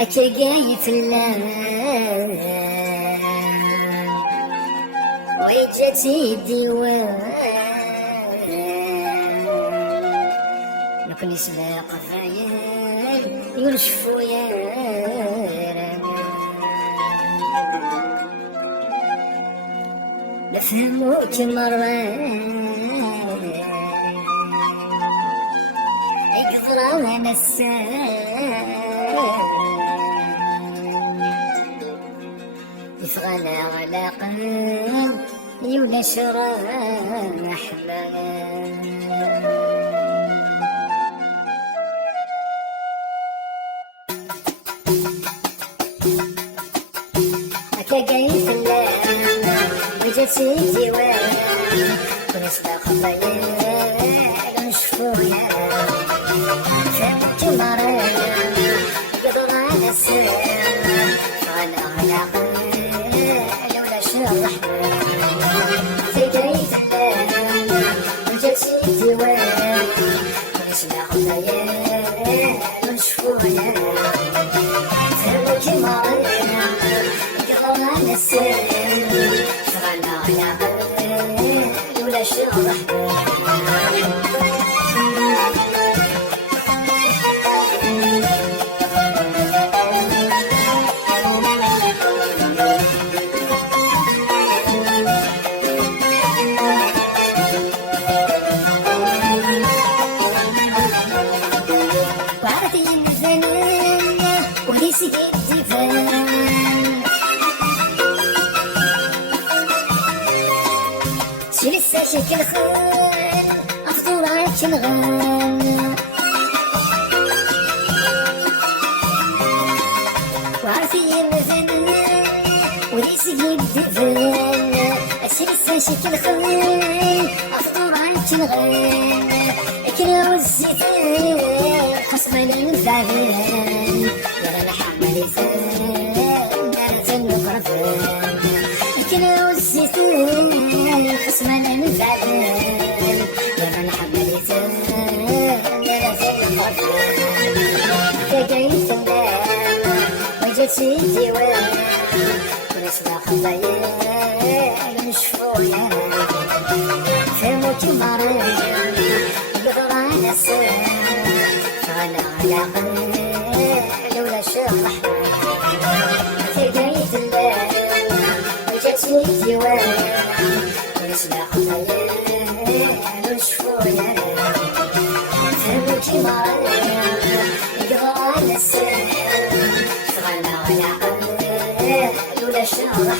أتلقاي في اللام ويجاتي الديوان نكون يسلاق فعيال ينشفو يا نفهموك مرة يقدر أنا يفغلى على قلب ينشر أحلام أتلقاي في اللام وجاتي الديوان ونسبق خطايا نشفوها فهمت مرة قدر على السلام فغلى على قلب لولا شرح أتلقاي في اللام وجاتي الديوان ونسبق خطايا نشفوها فهمت مرة قدر على السلام فغلى على قلب لولا شرح وعرفتي الفنان وليس الدفان شي لسه شكل خان أفطر عالشنغان وعرفتي الفنان وليس الدفان شي لسه شكل خان أفطر عالشنغان كنا والزيتان خصمنا الفعلان يا محمد الفان دارت المقرفان كنا والزيتان خصمنا الفعلان يا محمد الفان دارت المقرفان تقيت النام وجاتي الديوان ونسمع خطايا نشفوها فهمت مرة قدر على السلام فغلى على قلب لولا شرح تلقيت اللام وجاتني الديوان ونسمع خطايا نشفوها فهمت مرة قدر على السلام فغلى على قلب لولا شرح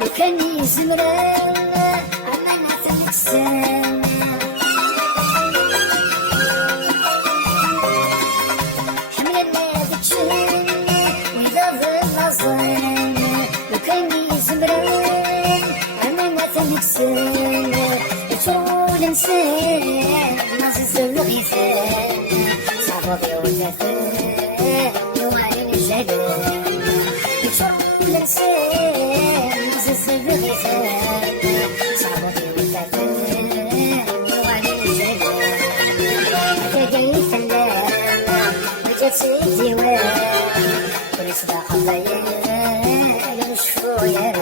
وكان زمران أمانة الإنسان حملنا بتشن وإذا النظران وكان زمران أمانة الإنسان يطول إنسان نصص الغيثان صعبة وثاثان نوعين الجدان يطول إنسان نصص الغيثان صعبة وثاثان نوعين الجدان تقيت اللام وجاتي الديوان ونسبق خطايا نشفوها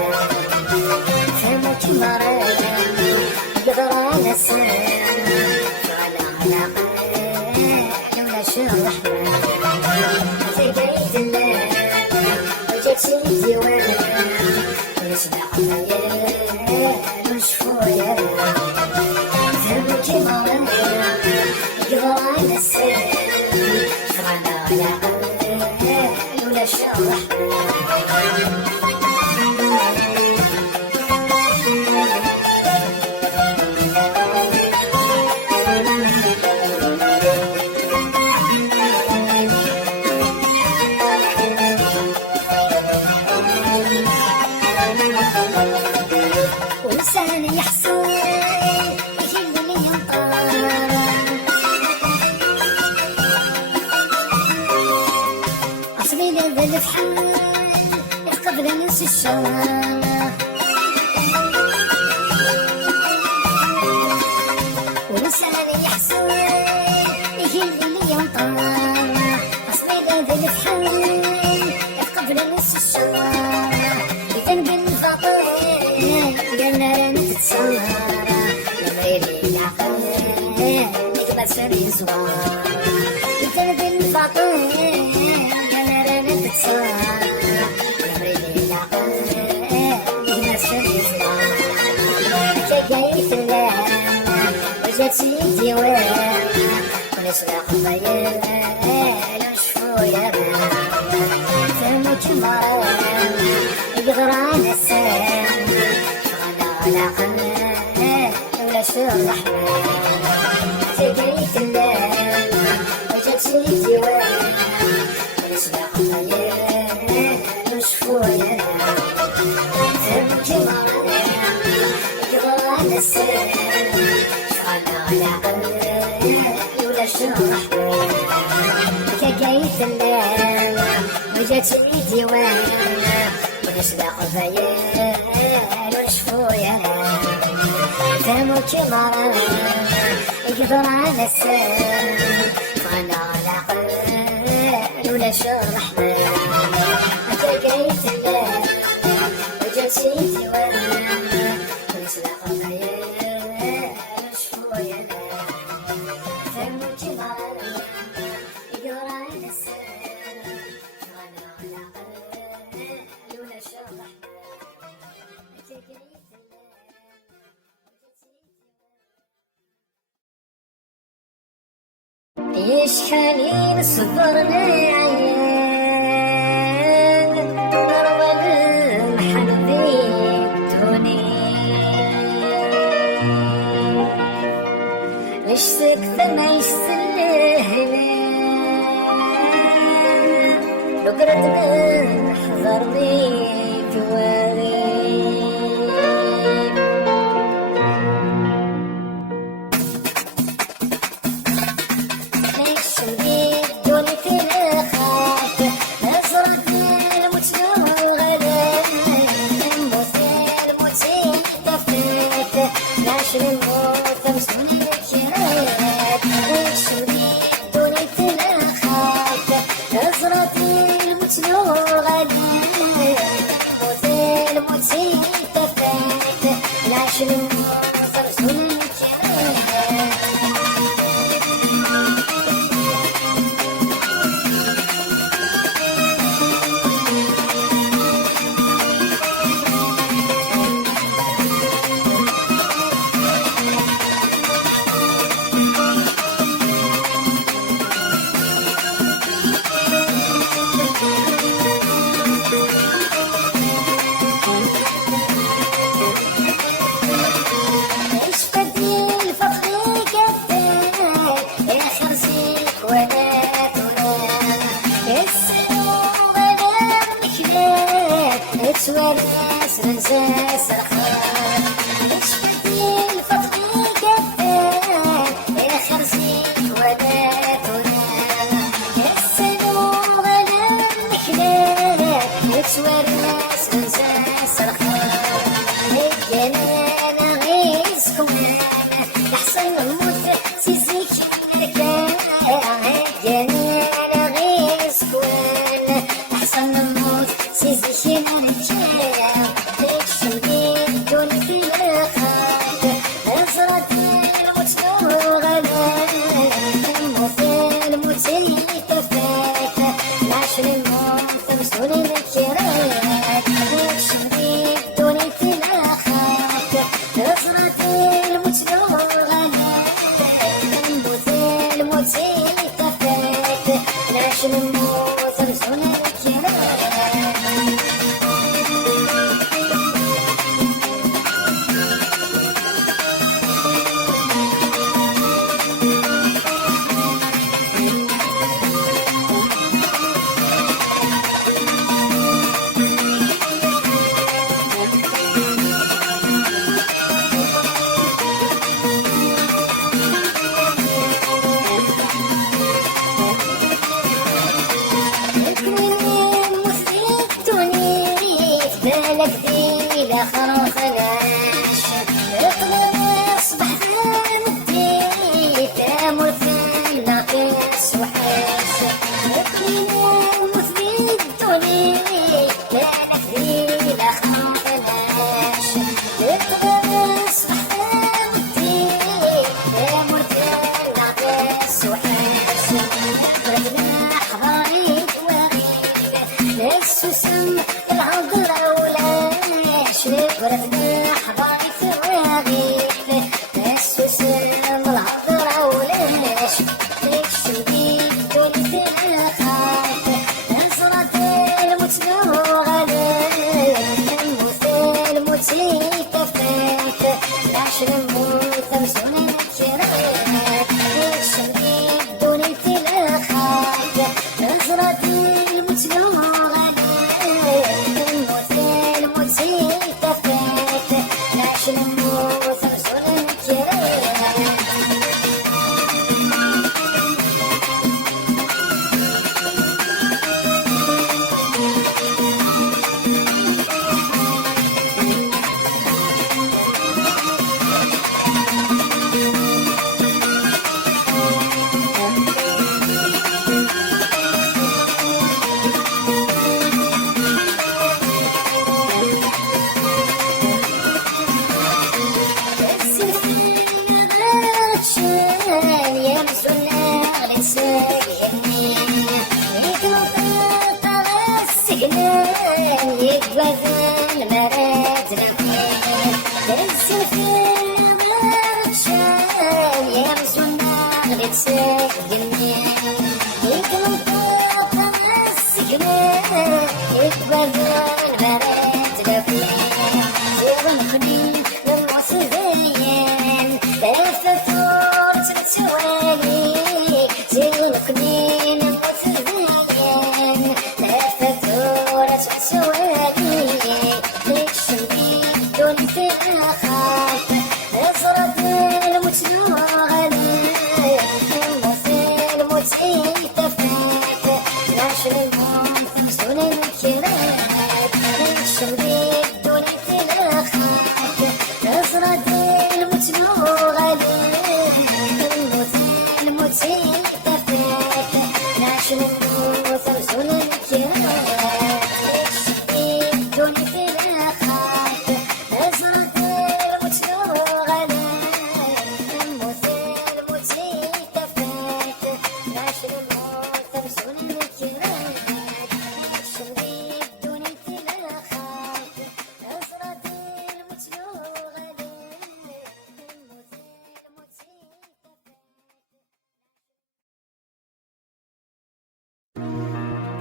فهمت مرة قدر على السلام فغلى على قلب لولا شرح تقيت اللام وجاتي الديوان ونسمع خطايا نشفوها فهمت مرة قدر على السلام فغلى على قلب لولا شرح ذا الفحل قبل نص الشوارع ولساني يحسن يهل لي وطالع أصلي ذا الفحل قبل نص الشوارع يتنقل الفقير قالنا رانا تتصور يبغيلي العقل نقبل سري زوار يتنقل الفقير قالنا رانا تتصور يبغيلي العقل نقبل سري زوار كاكايت الليل وجات سيدي وانا ونسرق ضيال ونشفو يا فمك مرام يقران السلام غلا على قلب ولا شر رحمن تقريت الليل وجات سيدي وانا ونسرق ضيال ونشفو يا فمك مرام يقران السلام غلا على قلب ولا شر رحمن كاكايت الليل وجات سيدي وانا ونسبق ضيال ونشفو يا فمك مرام يقدر على السلام وانا على قلب ولا شر رحمن كاكايت الليل وجات سيدي وانا ونسبق ضيال ونشفو يا فمك مرام يقدر على السلام وانا على قلب ولا شر رحمن يشحالين صبرنا عيان نروى المحبين تهوني نشتك ثم يستلهنا لو قردنا نحضر بيك واري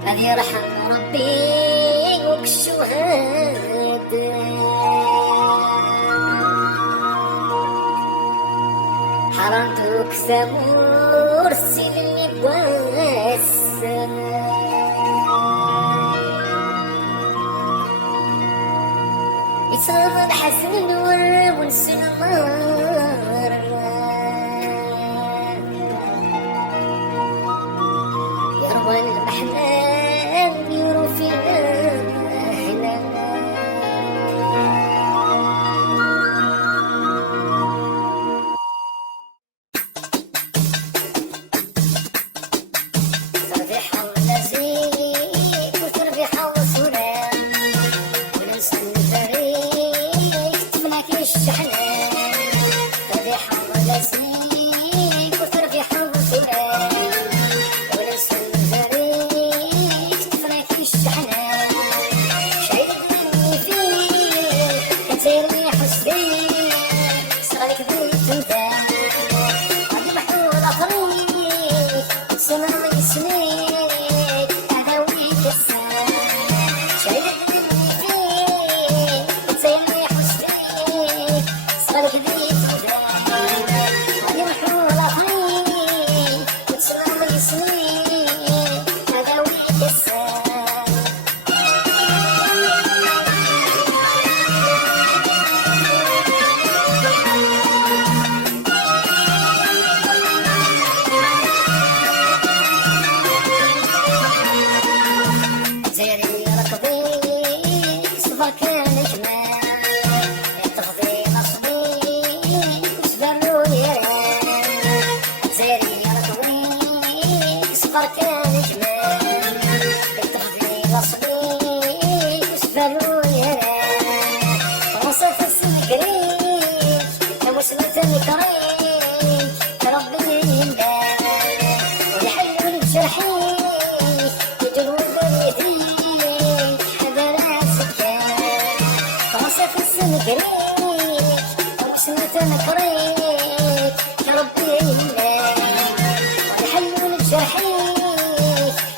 هذه يرحم ربي وكشوهاد حرمتك سمور سلمي بواسم يصاب الحسن النور ونسي النار يروى الأحلام يرو فينا هنا تربيحة ونزيك وتربيحة وصورة وننسى الفريق تملك الشحنة جمال يتغذي لصلي يسفلو يرى وصف السمكريك يا مسلمة الكريك يا ربي ينبال ويحلو الجرحيك يجلو البريتيك حبرات سكان وصف السمكريك يا مسلمة الكريك يا ربي ينبال ويحلو الجرحيك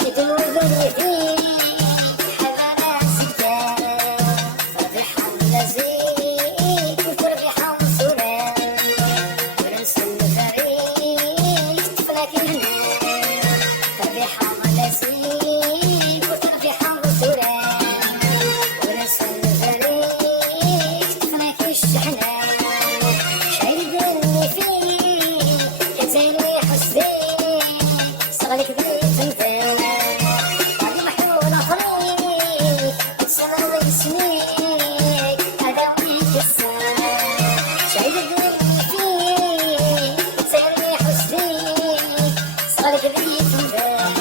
يجلو البريتيك حبرات سكان فربيحة ولزيك وتربيحة وسلام وننسى الفريق طفلك الهنان فربيحة ولزيك وتربيحة وسلام وننسى الفريق طفلك الشحنان شايل بالي فيك يا زيني حسيك صغرك بيت انتان بعد محلول اخريك تسمع ويسميك هذا ويك السان شايل بالي فيك يا زيني حسيك صغرك بيت انتان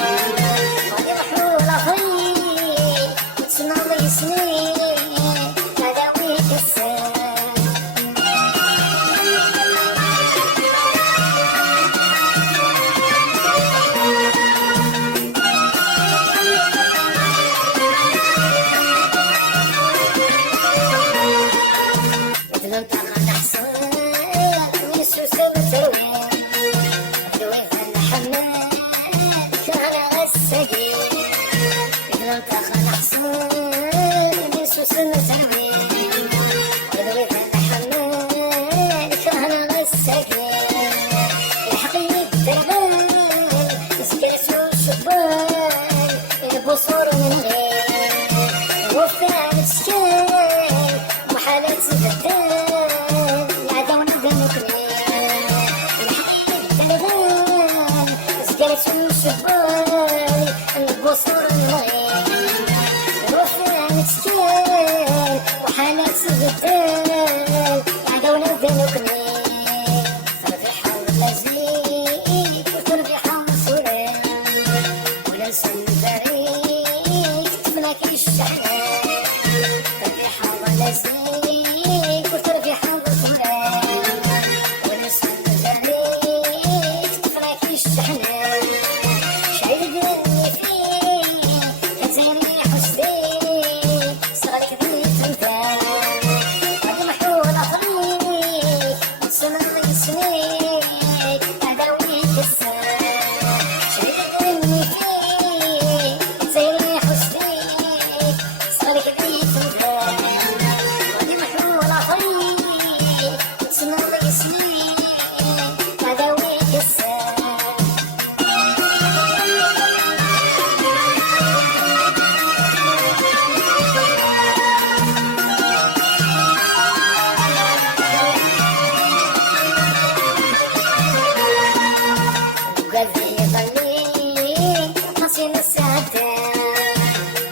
بعد محلول اخريك تسمع ويسميك هذا ويك السان مثل طاقة أحسن ويسوس بتروين دوي فن حماد كان السقيم مثل طاقة أحسن ويسوس بتروين دوي فن حماد كان السقيم الحقيقة دربان سكرت الشبان البصور من غير وفاء سكان وحالات بدان العدا ونبدا نكرين الحقيقة دربان سكرت الشبان البصور من غير وفاء سكان وحالات بدان العدا ونبدا نكرين فربيحة ولزيك وتربيحة وسلام وننسى الفريق تفلك الشحنان فربيحة ولزيك وتربيحة وسلام وننسى الفريق تفلك الشحنان شايل بالي فيك يا زيني حسيك صغرك بيت انتان بعد محلول اخريك تسمع يسميك هذا ويك السان شايل بالي فيك يا زيني حسيك صغرك بيت انتان بعد محلول اخريك تسمع يسميك هذا ويك السان وقلبي يظلي حصين الساعتين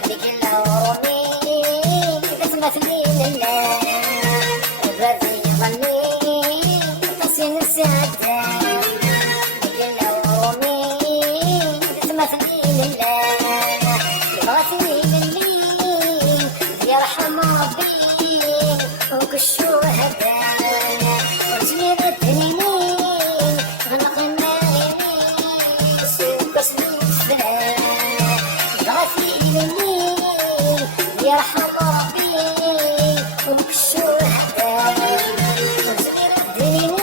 اللي كله رومي تثبتني لله وقلبي يظلي حصين الساعتين اللي كله رومي تثبتني لله بغتني بالليل يرحم ربي وكشو هدان وجميل التنين غلق النايمين سوق اسمي السلام بغتني بالليل يرحم ربي وكشو هدان وجميل التنين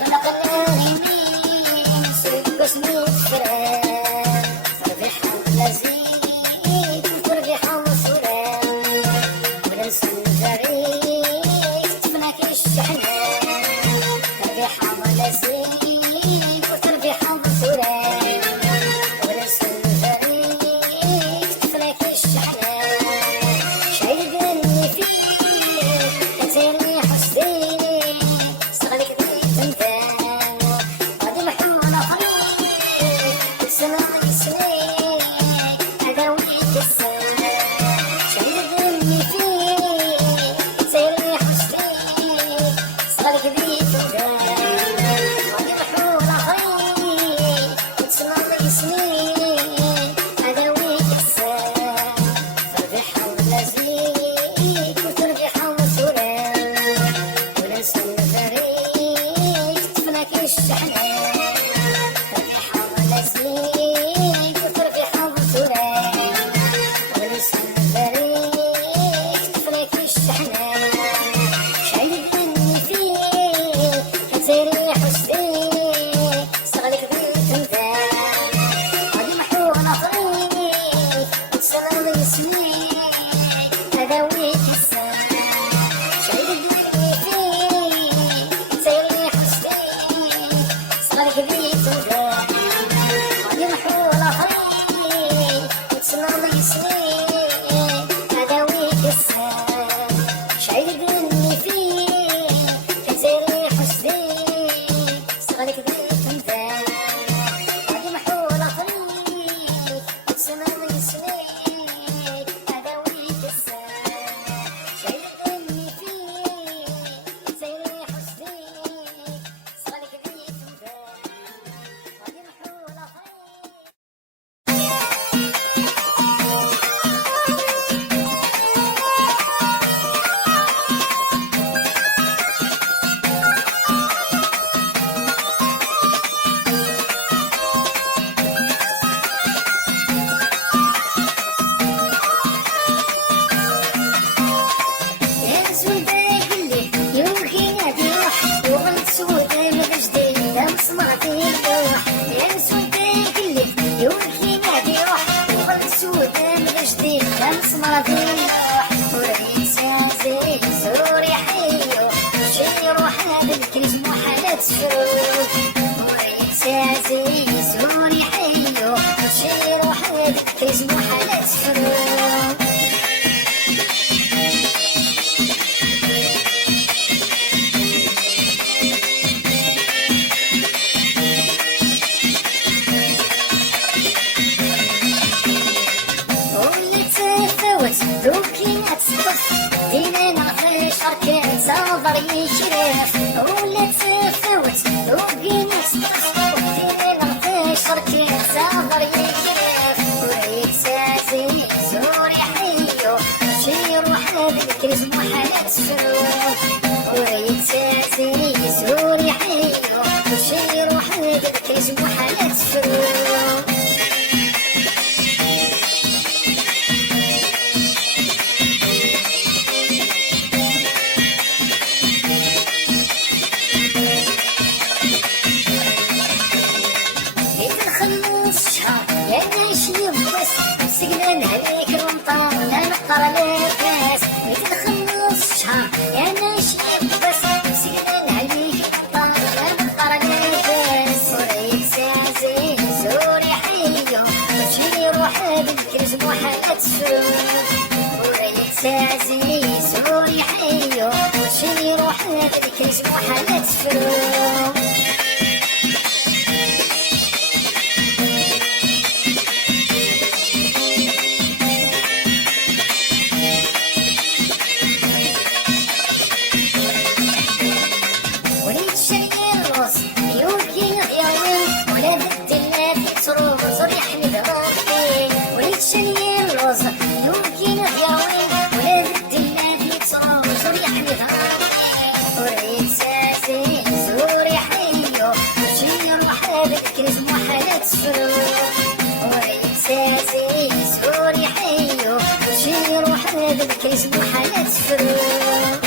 غلق النايمين سوق اسمي السلام فربيحة ولزيك وتربيحة وسلام وننسى الفريق تفلك الشحنان فربيحة ولزيك وتربيحة وسلام وننسى الفريق تفلك الشحنان شايل بالي فيك يا زيني حسيك صغرك بيت انتان بعد محلول اخريك تسمع يسميك هذا ويك السان شايل بالي فيك يا زيني حسيك صغرك بيت انتان بعد محلول اخريك تسمع يسميك غادي نروح وريتسازي سوري حيو شي يروح هذا الكريج محالات الشروق وريتسازي سوري حيو شي يروح هذا الكريج محالات الشروق دوكي نتصف دينا نغفل شرك صابر يشرف ولا تفوت دوكي نتصف دينا نغفل شرك صابر يشرف ويتسازي سوري حيو شي يروح بالكريز محالات الشروق ويتسازي سوري حيو شي يروح بالكريز محالات الشروق عليك المطار لا نقطر لاباس ميت نخلص شهر يا ناشي بس سيران عليك المطار لا نقطر لاباس وريك سازي سوري حيو وشي يروح بالكرز محالات الشروق وريك سازي سوري حيو وشي يروح بالكرز محالات الشروق كيس محالات الشروق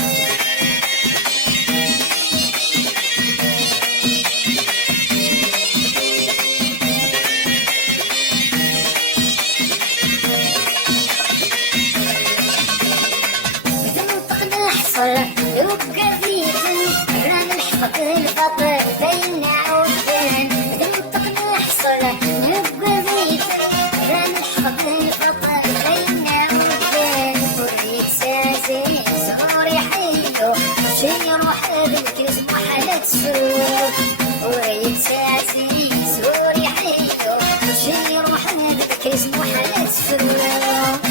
مثل منطقنا حصل يبقى في فن رانا نحفظ الباطل بين عودان مثل منطقنا حصل يبقى في فن رانا نحفظ الباطل بين عودان سوري حيو شي يروح بالكرز محالات الشروق ويتسازي سوري حيو شي يروح بالكرز محالات الشروق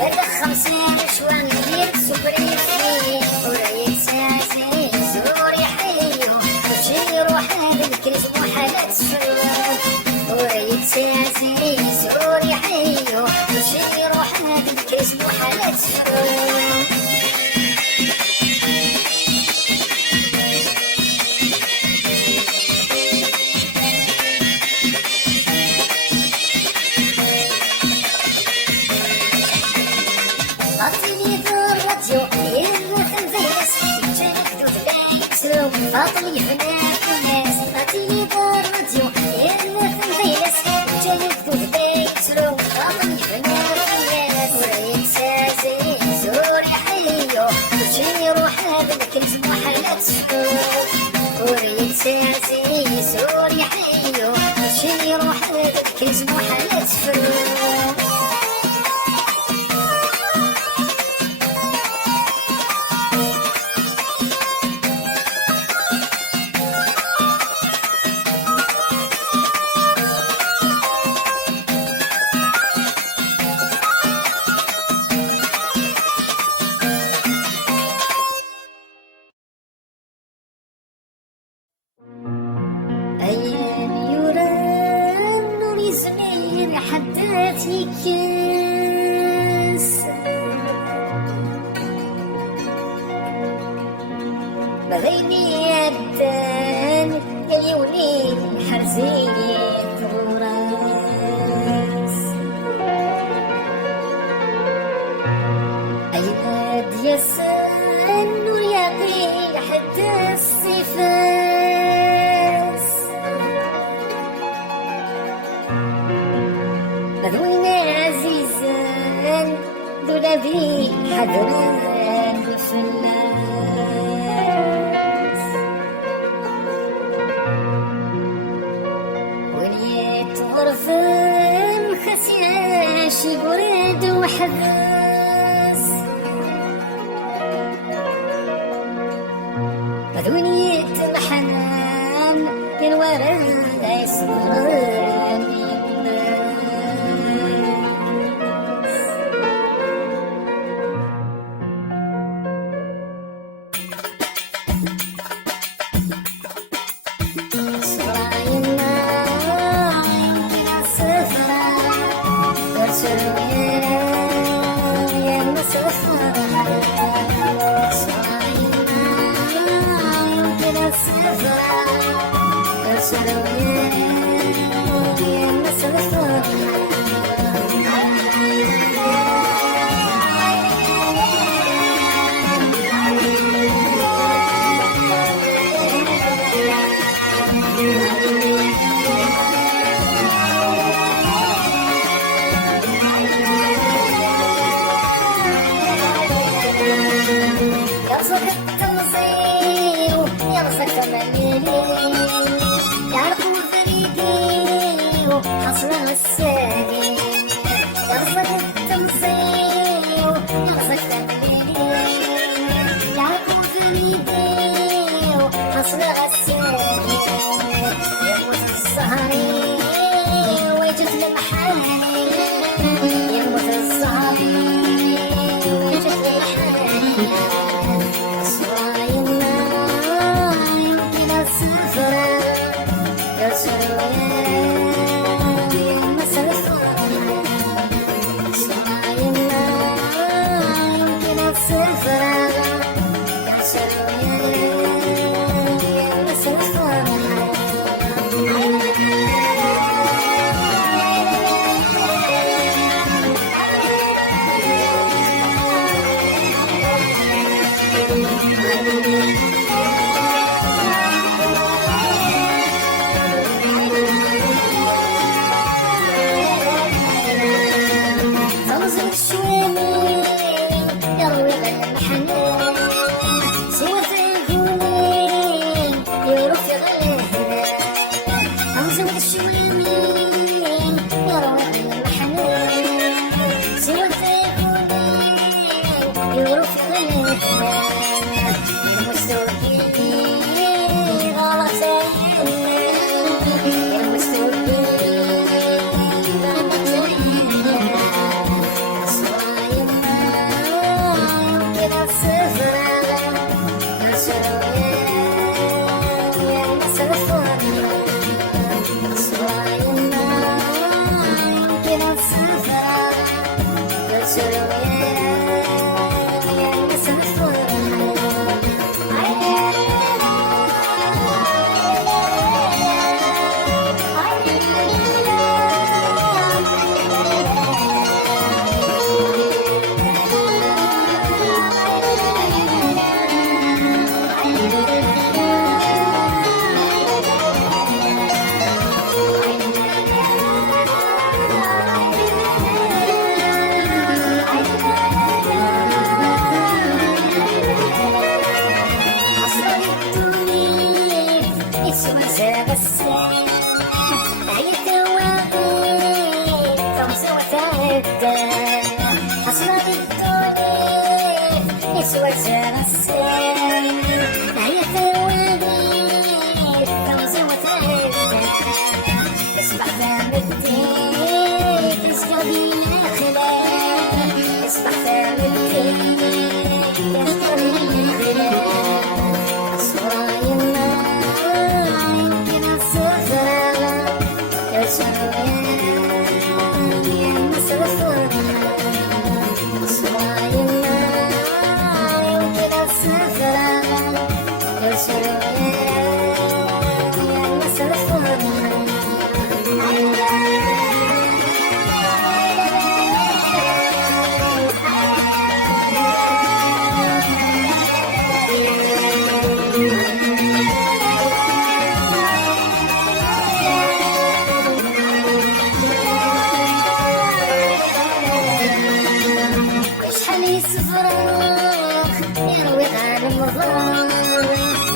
هذا 50 شوان ندير سوبريفي ويتسازي سوري حيو وشي يروح بالكريز محالات الشروق ويتسازي سوري حيو وشي يروح بالكريز محالات الشروق باطل يفناك الناس غادي دار راديو يلا تنفيس جالك دود بيترو باطل يفناك الناس ويتسازي سوري حيو وشي يروح بالكرز محالات الشروق ويتسازي سوري حيو وشي يروح بالكرز محالات الشروق بغيني قال لي وليد حرزيني الراس عياد ياسن وياقي حتى الصفاس ذوينا عزيزان دولابي حذران بفلاس وليت غرفان خسياشي براد وحذاس ذوينيت محنان الورد يصبران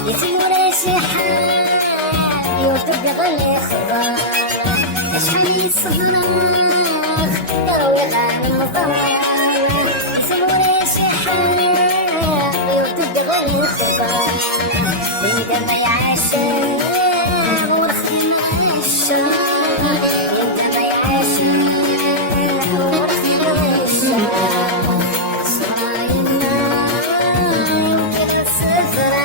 يتموري شي حال يوتب يغلي خبار شحال يصبرك يروي غانم الضمير يتموري شي حال يوتب يغلي خبار يبدا ما يعاشق ورخي ما يشاق يبدا ما يعاشق ورخي ما يشاق صايمة يمكن السفرة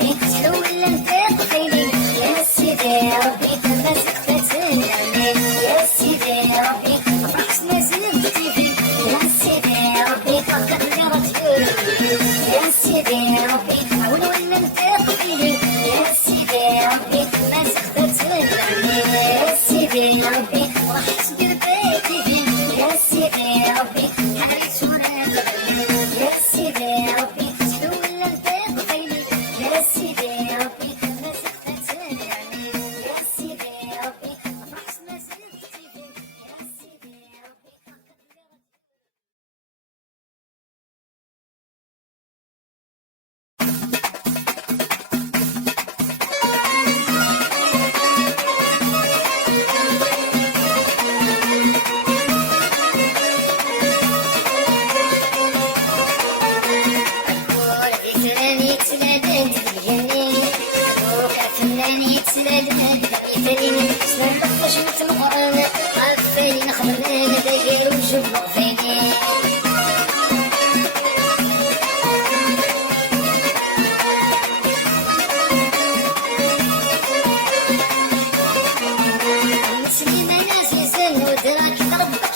ربي تحلول انت طفيلي يا سيدي ربي تمسك تسلمي يا سيدي ربي فرحت نازل بطيفي يا سيدي ربي فكر لي رجل يا سيدي ربي حول من تطفيلي يا سيدي ربي تمسك تسلمي يا سيدي ربي فرحت ببيتي يا سيدي ربي حالي شهرة يا سيدي ربي تحلول انت طفيلي يا سيدي ربي تمسك تسلمي يا سيدي ربي فرحت نازل بطيفي يا سيدي ربي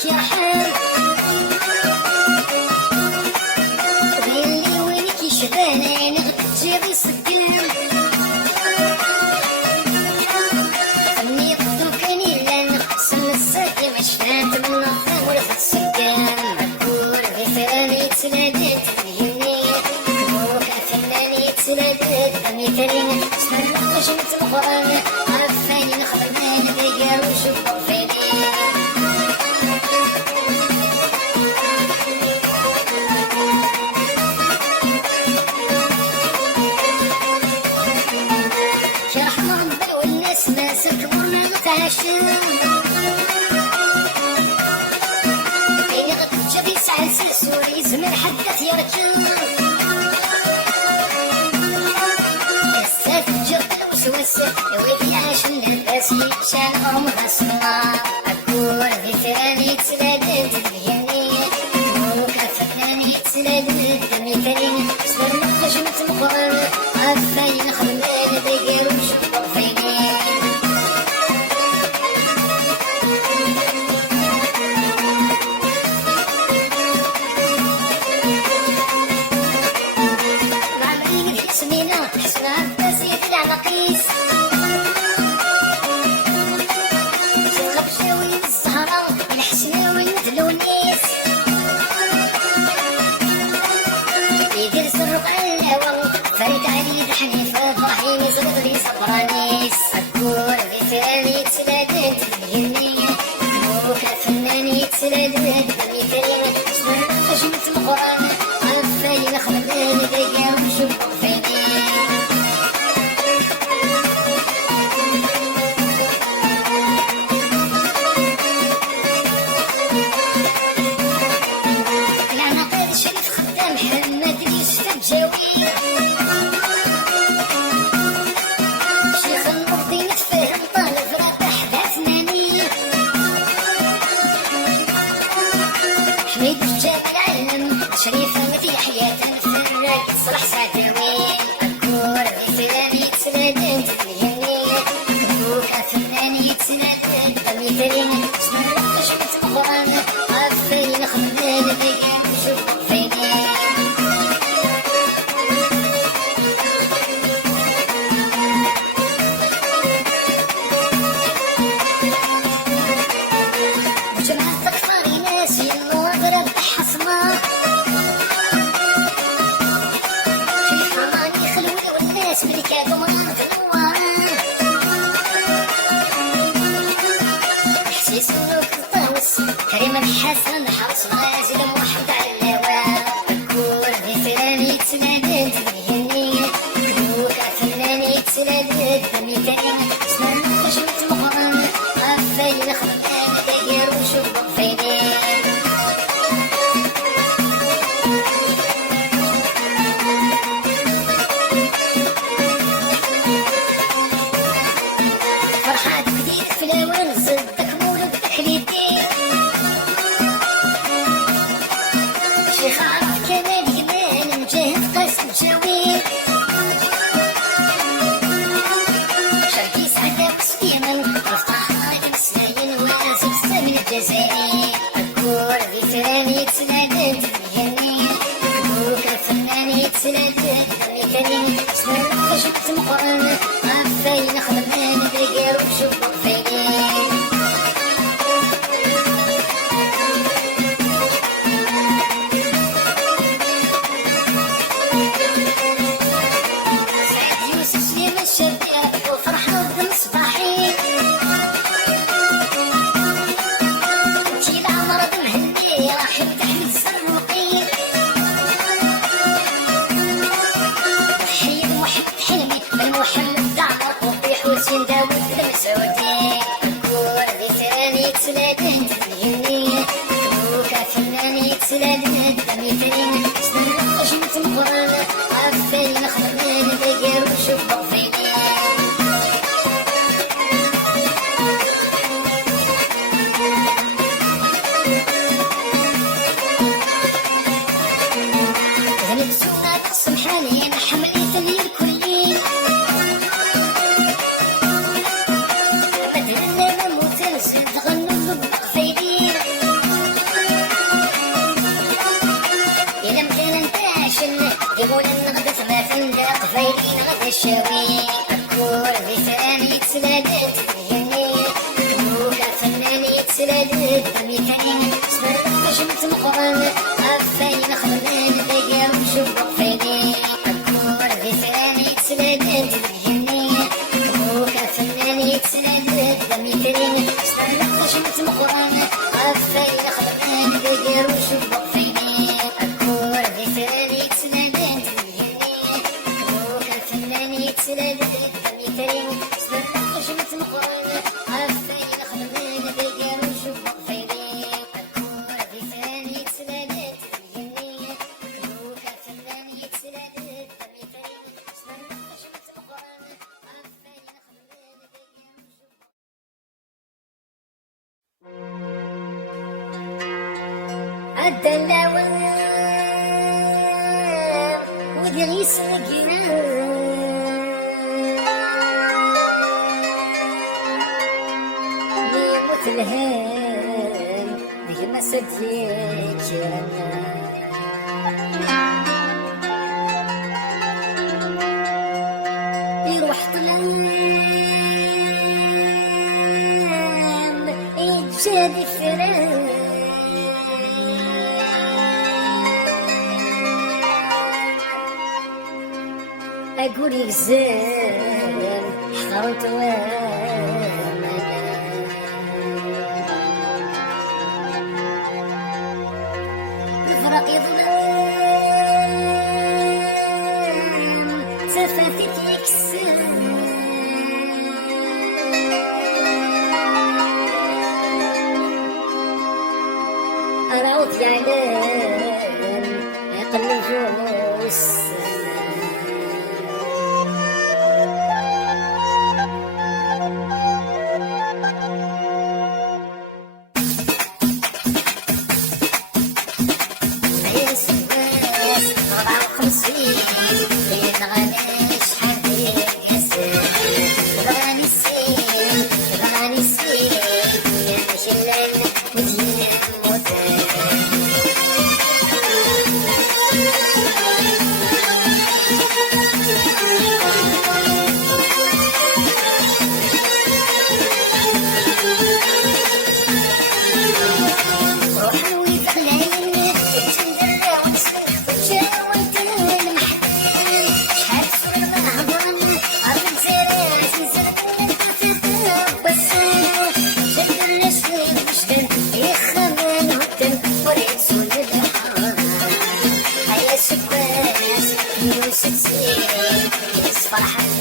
يا حال اللي وينك يشبهني نغتجي سكن اني ضدوكني لان نقسم السكن مش فات من النظام ولا في السكن عكور في ثاني تسلادت تهيني كبوك ثاني تسلادت دمي كريم سمر جمت القرآن عفاني نخدم انا ديقار وشبه فيني ناس كبرنا نتعشم بين غد جبي سعى سوري زمن حدث يركب كسات الجرد الوسوسة ويلي عاش النباسي شان عمرها سما أكور في ثاني تسلادت الهياني كبوك فناني تسلادت دمي كريم سر نجمة مقرر عفاني نخدم انا ديقار وشبه فيني حسنا بسيط العنقيس شغب شاوي الزهرة الحسناوي المدلونيس يدير سرق الهوى فريد علي حنيفة ضحيني زغدري صبرانيس أكور في ثاني تسلادت الهنية كبوك فناني تسلادت دمي كريم سمر جمت القرآن عفاني نخدم انا ديقار وشبه فيني شيخ المرضي نتفاهم طالب رابح ذاتناني حميد الجامع العلم شريفة في حياة مثلك صلاح سعداوي أكور في ثاني تسلادت الهنية كبوك فناني تسلادت دمي كريم سمر جمت القرآن عفاني نخدم انا ديقار وشبه فيني كريم الحسن حرص غازي موحد على الهوى الكور في ثاني تسلادت الهنية كبوك فناني تسلادت دمي كريم سمر جمت مقرن عفاني نخدم انا داير وشبه فيني فرحات جديد في الاوان زدك مولد تحليتي شيخ عرف كمال يمان مجاهد قاسم جاوي سمرت جبت مقرن غفاين خدمان دقير وشوف غفاين سعد يوسف سليم الشباب وفرحة بدم صباحي تي العمر بمهني راح يفتح لي السروقي حي المحب حلمي المحمد دعمر وطيح حسين داود المسعودي كور ذي ثاني تسلادن تهني كوكا فناني تسلادن دمي ثاني سنرق جمت مقرن عفاين خدمان دقير وشوف بغفيني غنت سونا تقسم حالي انا حمليت لي الكلي مثلا انا موتنسد غنو بغفيني إلا مكان نتعشن يقول النغدة ما تندق فايدين غدا الشاوي الكور ذي ثاني تسلادت تهني كوكا فنان يتسلادت دمي ثاني سمرت جمت مقرن عفاين خدمان دقير وشوف بغفيني الكور ذي ثاني تسلادت تهني كوكا فنان يتسلادت دمي ثاني سمرت جمت مقرن عفاين خدمان دقير وشوف بغفيني الكور ذي ثاني تسلادت تهني كوكا فنان يتسلادت دمي ثاني سمرت جمت مقرن عفاين خدمان دقير وشوف بغفيني الكور ذي ثاني تسلادت تهني كوكا فنان يتسلادت دمي ثاني سمرت جمت مقرن عفاين خدمان دقير وشوف الدلاوة ودي غيسقنا بيموت الهام ديك ما سديك يروح طلام يتجادي فرام أقول يزال حقرت وامنا الفرق ظلام سفاتك يكسر أرعوت الإعلام أقل فلوس فرحة